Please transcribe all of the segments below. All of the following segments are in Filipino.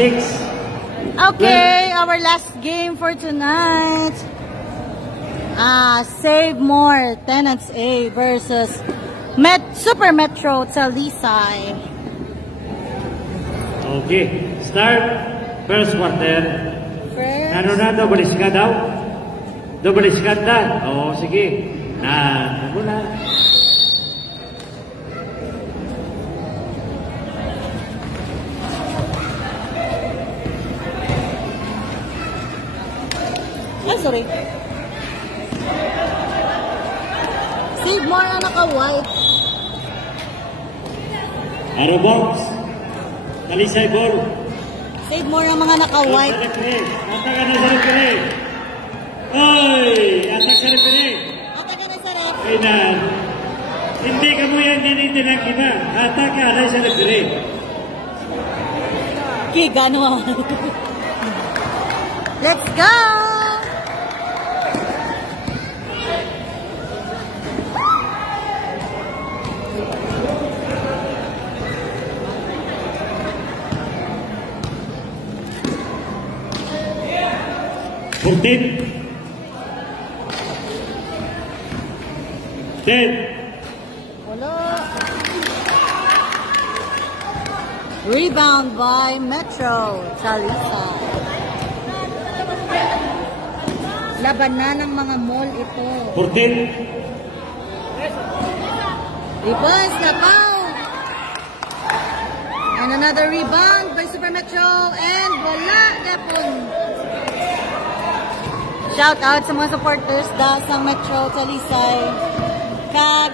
26. Okay, our last game for tonight. Save More, Tenants A versus Super Metro Talisay. Okay, start. First quarter. Ano na, double iska daw? Double iska na? Oo, sige. Ano na? Sorry. Save More na naka-white. Arrow box. Talisay ball. Save More ang mga naka-white. Atak ka na sa referee. Oy! Atak sa referee. Atak ka na sa referee. Ay na. Hindi ka mo yan dinitinag kita. Atak ka na sa referee. Kigano. Let's go! 14. 10. Wala. Rebound by Metro Talisay. Labanan ng mga mall ito. 14. Rebounds na foul. And another rebound by Super Metro. And wala na po. Shout out sa mga supporters sa Metro Talisay. Kag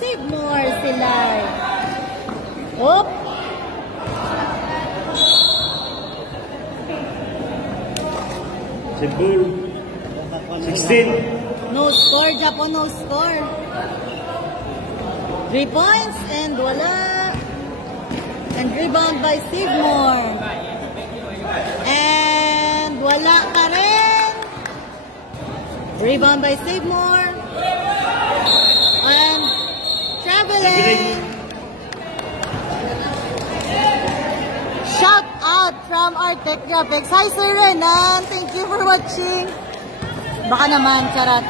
Save More sila. Oop. Simple. 16. No score, Japon, no score. 3 points and wala. And rebound by Save More. And wala ka rin. Rebound by Save More. And traveling. Shout out from Artec Graphics. Hi Sir Renan. Thank you for watching. Baka naman, charat.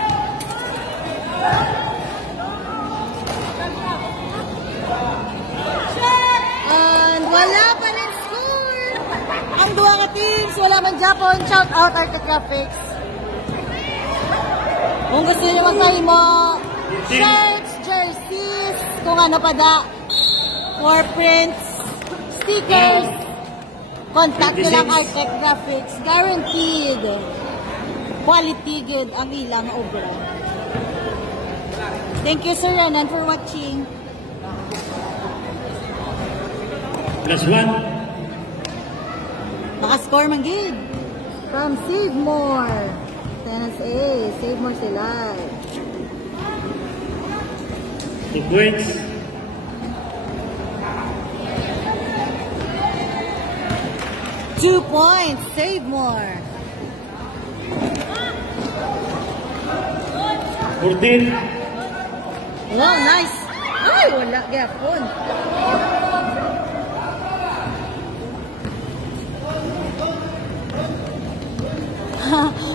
And wala pa rin score. Ang duwa ka teams, wala man Japon. Shout out Artec Graphics. Kung gusto nyo magpahimo, shirts, jerseys, kung ano pa da, for prints, stickers, contact nyo lang Artec Graphics. Guaranteed. Quality good ang ilang obra. Thank you Sir Renan for watching. Plus 1. Naka-score man good. From Save More. Tenants A. Save More sila. 2 points. Two points. Save More. 14. Wow, nice. Ay, wala gapon.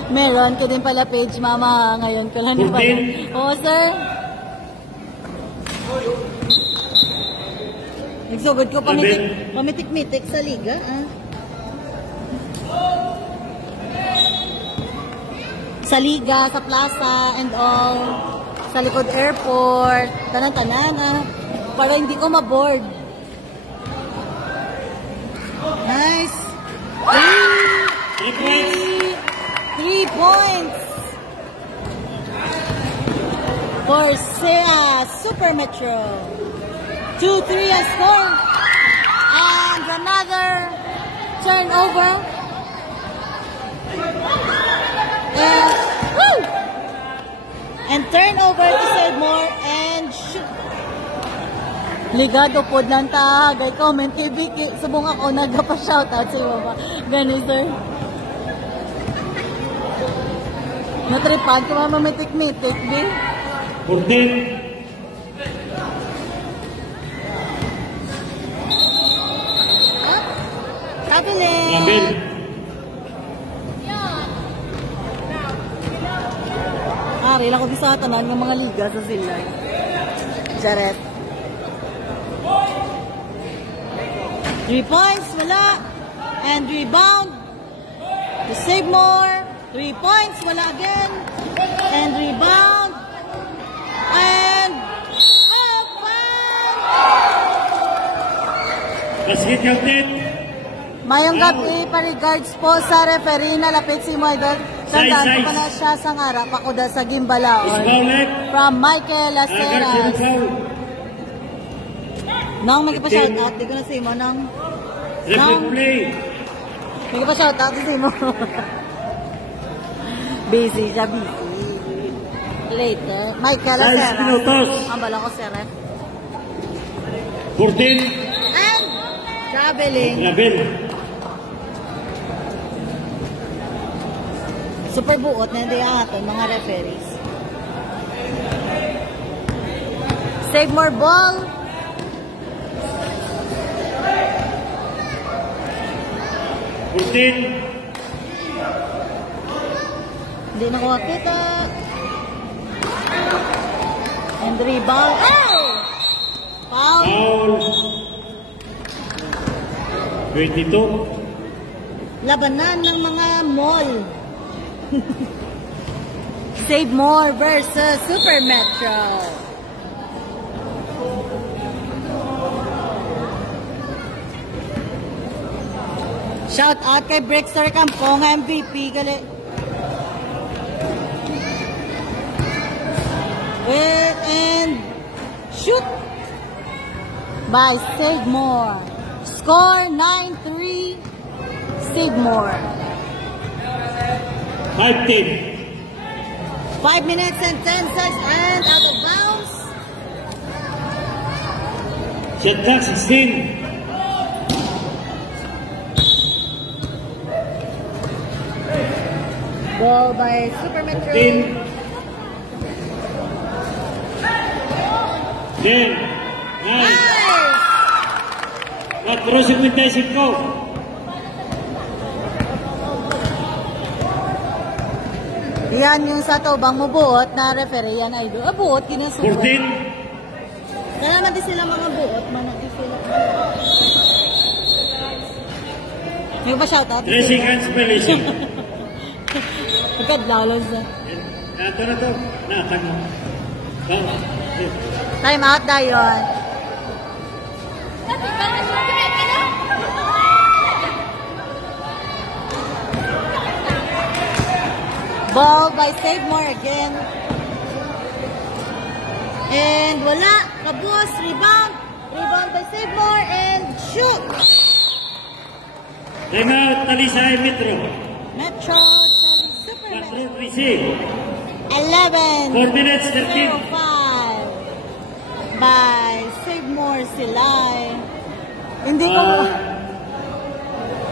Meron ka din pala page, mama. Ngayon ko lang pala. Oo, sir. Nagsugod ko pamitik-mitik sa liga. Sa liga, sa plaza, and all. Sa likod airport. Tanan-tanan, para hindi ko maboard. Nice. 3 points. For Super Metro. 2-3 ang score. And another turnover. And turnover to Save More and shoot. Ligado po lang ta. Gay comment kay Vicky. Subong ako nagpa-shoutout sa iyo ba. Ganun sir. Natripan ko mamitik-mitik. 14. Javelin. Label. Ari lang ko bisa tanan ng mga liga sa sila. Jaret. 3 points, wala. And rebound. To save more. 3 points, wala again. And rebound. And open! Basket counted. Mayong gabi pa regards po sa referee na lapit si Moidol. Tandaan ko pa na siya sa ngara, pakuda sa Gimbalaon. From Michael Laceras. Nang may pa shout out, di ko na si mo nang Replay. may pa shout out si mo. Busy siya, busy. Later, Michael Laceras. Ang bala ko sir. 14. And traveling. Label. Super buot na hindi ato mga referees. Save more ball. Hindi na kuha kita. And rebound. Oh! Foul. Foul. 22. Labanan ng mga mall. Save More versus Super Metro. Shout out kay Brixter Campong, MVP gali. Wait and shoot by Save More. Score 9-3. Save More. 5-10. 5 minutes and 10 seconds and out of bounds. Shot clock 16. Ball by Super Metro. 10. 10. Nice! 4.55. Yan yung sa tobang mo buot na referee yan ay doon. Buot, kinasuot. 14. Kaya naman din sila mga buot. Mga din sila. May ba shoutout? 3 seconds violation. Pagkadlalos na. Ito na to. Nakatan mo. Time out na yun. Ball by Save More again. And wala. Kabus. Rebound. Rebound by Save More. And shoot. Time out. Talisay Metro. Metro. Super Metro. 11. 4 minutes 13. 05 by Save More Silay. Hindi ko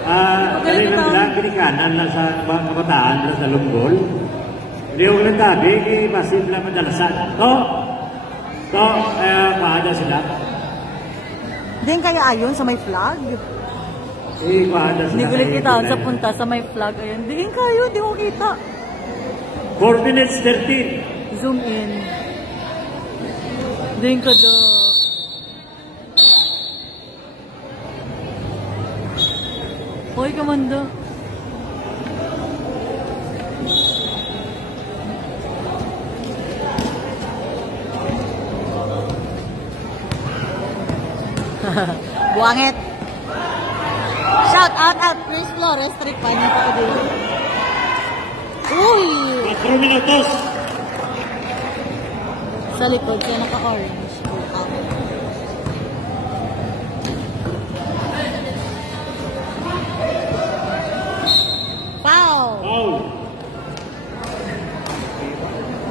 Kami lang sila, pinikanan lang sa kabataan lang sa Lunggol. Hindi ko lang tabi, masin lang madalasan. Paada sila. Hindi kaya ayon sa may flag? Paada sila. Hindi ko lang kita sa punta sa may flag. Ayun. Hindi kayo, hindi ko kita. 4 minutes 13. Zoom in. Hindi ka do. Hoy, kamanda. Buangit. Shout out at Chris Flores. Trick pa niya pa din. Uy! 4 minutos. Sa likod siya naka-orange. Foul.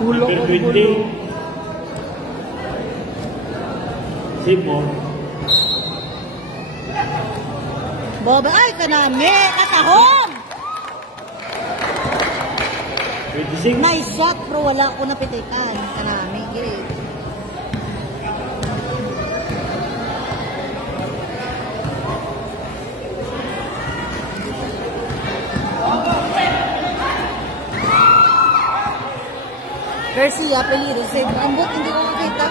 Ulo Number ko 20. Save More. Boba, ay, kanami! Katahom! 26. Nice shot, pero wala ko napitikan. Kanami, gili. Garcia, apelido. Save ambot, hindi ko makita.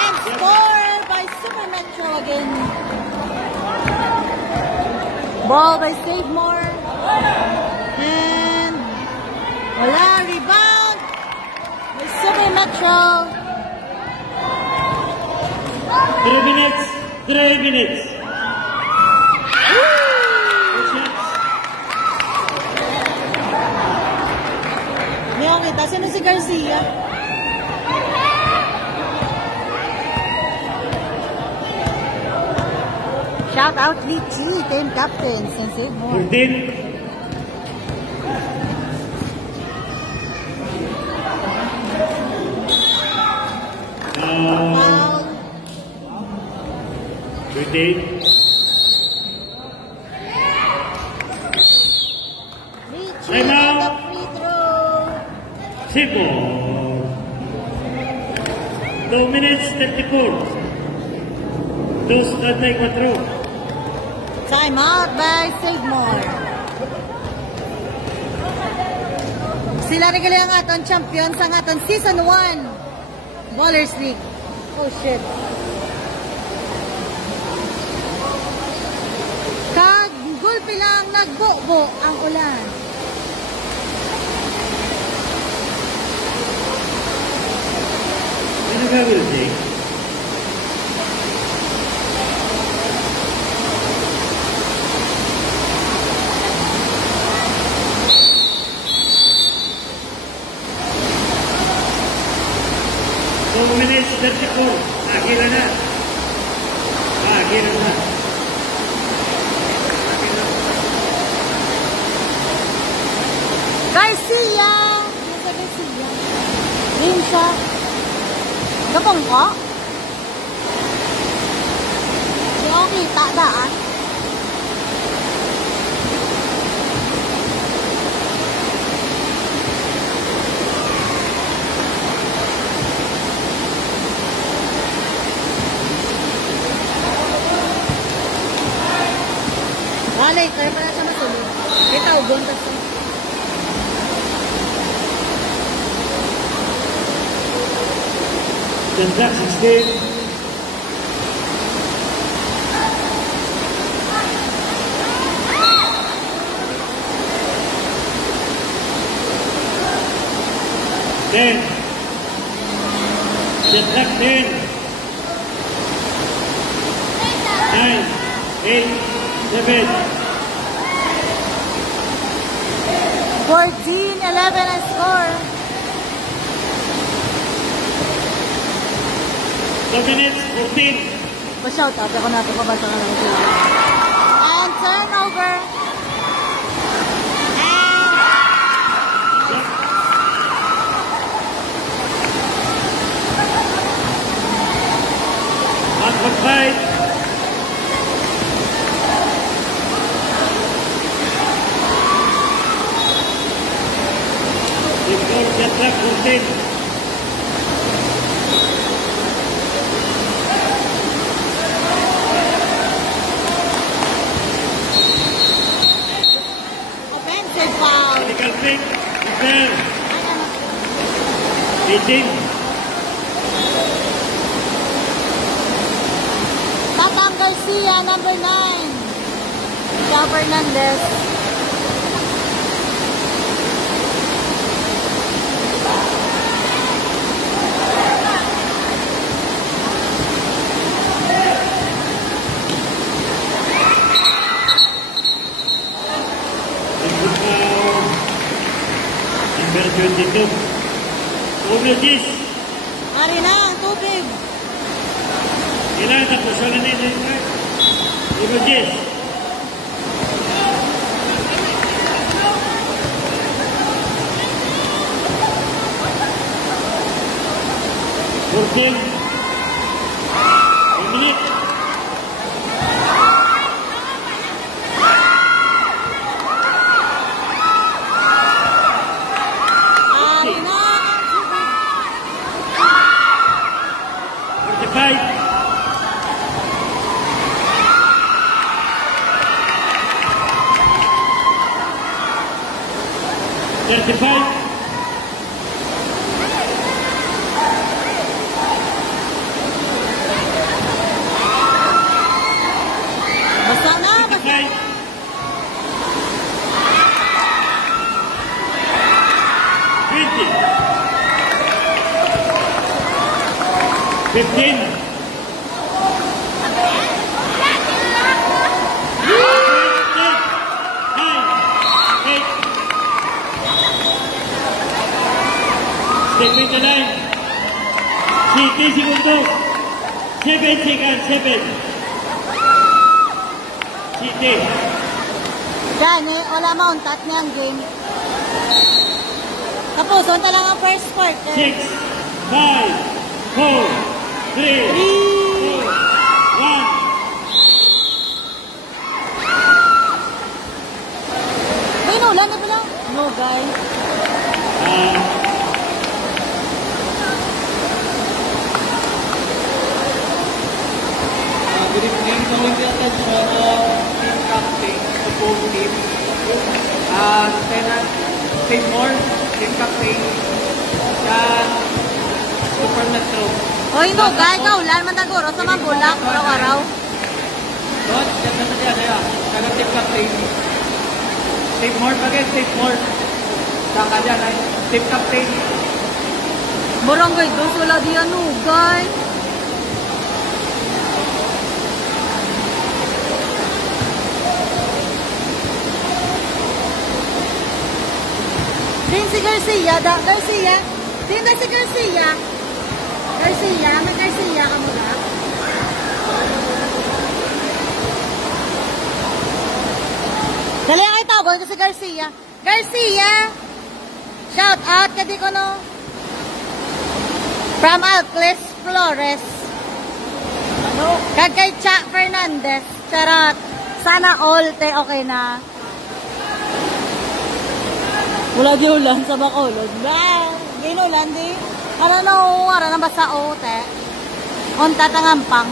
And score by Super Metro again. Ball by Save More. And wala, rebound by Super Metro. 3 minutes. 3 minutes. Ngayon kita, sino si Garcia? Shout out Lichi, team captain, Sensei Mo. 14. Foul. 28. Lichi, Time out. and the free throw. Save 2 minutes 34. 2:34. Time out by Save More. Sila rin ang aton champion sa aton Season 1 Ballers League. Oh shit. Kag-gulpi lang nagbo-bo ang ulan. Ano gagawin, Jake? Minutes 34. Nakila na. Nakila na. Garcia! Nasa Garcia. Game siya. Gapong ko? Hindi ako kita daan. Later pala siya matulog. Kita, ugon kasi. Ganda, 16. Ten. Ganda, 10. 9, 8, 7. 14-11 ang score. 2 minutes, 14. Pa-shout out. Ako natin pabasa ka lang sila. And turnover. Backward fight. Before the track 14. Offensive foul. Medical pick. Repair. 18. Tatang Garcia, number 9. João Fernandez. Number 22. Overgis. Ari na ang tubig. Ilan tapos na nito. Overgis. Working. 1 minute. Ari na ang tubig. 45. 35. 15. Step the line. City segundo. 7 seconds. 7. City. Gani, wala mauntat niya ang game. Tapos, unta lang ang first quarter. 6, 5, 4, 3, 2, 1. May nulan na pala. No, guys. Good evening. So, with the attention of team captain, support team, Lieutenant Seymour, team captain, and Super Metro. Oy, no, guys. Kaulan man taguro sa mga bulak. Araw-araw. Doon, yan na siya. Kaya team captain. Seymour pa rin, Seymour. Saka dyan ay team captain. Barangay dos, wala diyan, no, guys. Din si Garcia, Garcia. Din na si Garcia. Garcia, may Garcia ka muna. Dali ang itawag ko si Garcia. Garcia! Shout out ka di ko no. From Alcles Flores. Kag kay Cha Fernandez. Charot. Sana all te okay na. Wala di ulan sa Bacolod. Ba, ginulan di. Ano na uwara na basa o te. Unta tangampang.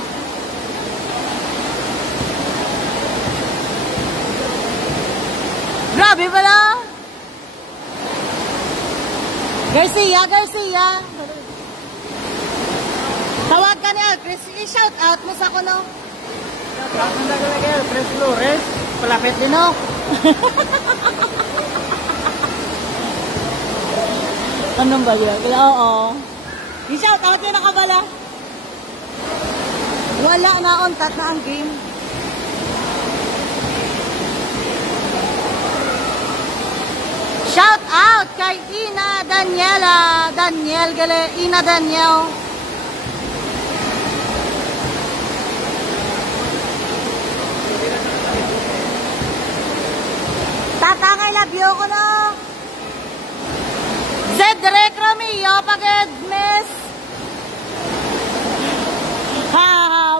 Grabe pala. Garcia, Garcia. Tawag ka ni Alcres. I-shout out mo sa kuno. Shout out mo na kay Alcres Flores. Palapit din o. Anong ba yun? Oo. I-shout out yun nakabala. Wala na untat na ang game. Shout out kay Ina Daniela. Ina Daniel. Tatangay labyo ko na. Cedric Romeo, pagod, miss.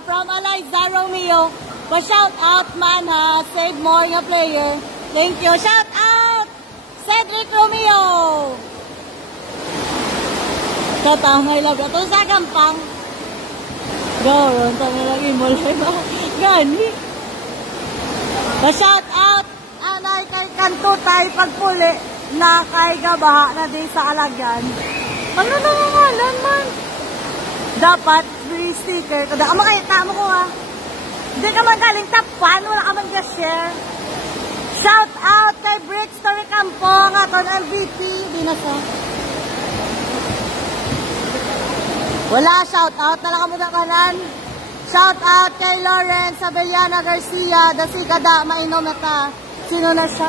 From Eliza Romeo. Pa-shout out man ha. Save more nga player. Thank you. Shout out! Cedric Romeo. Tatangay labyo. Ito sa gampang. Gawin, tanong lang imulay ba? Gani. Pa-shout out! Anay kay Kantutay pagpuli na kay gabaha na din sa alagyan. Ano na nangalan man? Dapat free sticker. Kada ka makita mo ko ha. Hindi ka man galing top 1. Wala ka man share. Shout out kay Brick Story Campo. Ang aton LVP. Di na siya. Wala shout out. Talaga mo na kanan. Shout out kay Lawrence Abellana Garcia. Dasi kada mainom na ta. Sino na siya?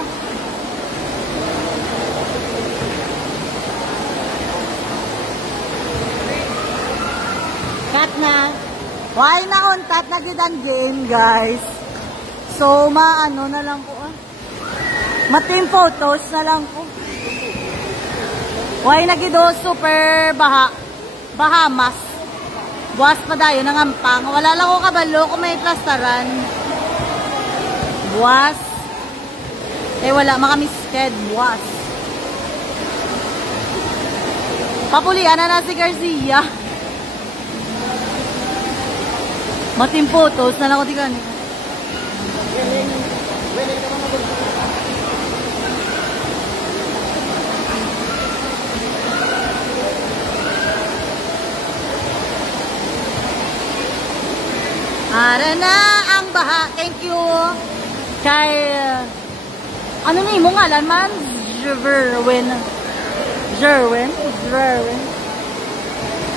Cut na. Why na untat na gidang game, guys? So, maano na lang po. Matim photos na lang po. Why na gido super Bahamas. Buwas pa dayo ng ampang. Wala lang ko kabalo kung may plastaran. Buwas. Eh wala, makamisked. Buwas. Papulian na si Garcia. Matim photos na lang ko di kanina. Ara na ang baha. Thank you. Kay ano ni mo ngalan man? Jerwin.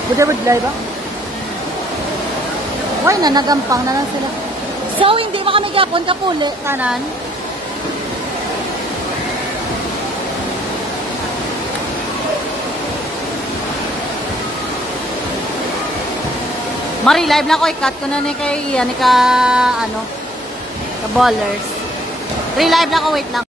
Budebudlay ba? Uy, nanagampang na lang sila. So, hindi ba kami gapon kapuli, kanan? Mari-live na ko, i-cut ko na ni kay, ka ballers. Relive na ko, wait lang.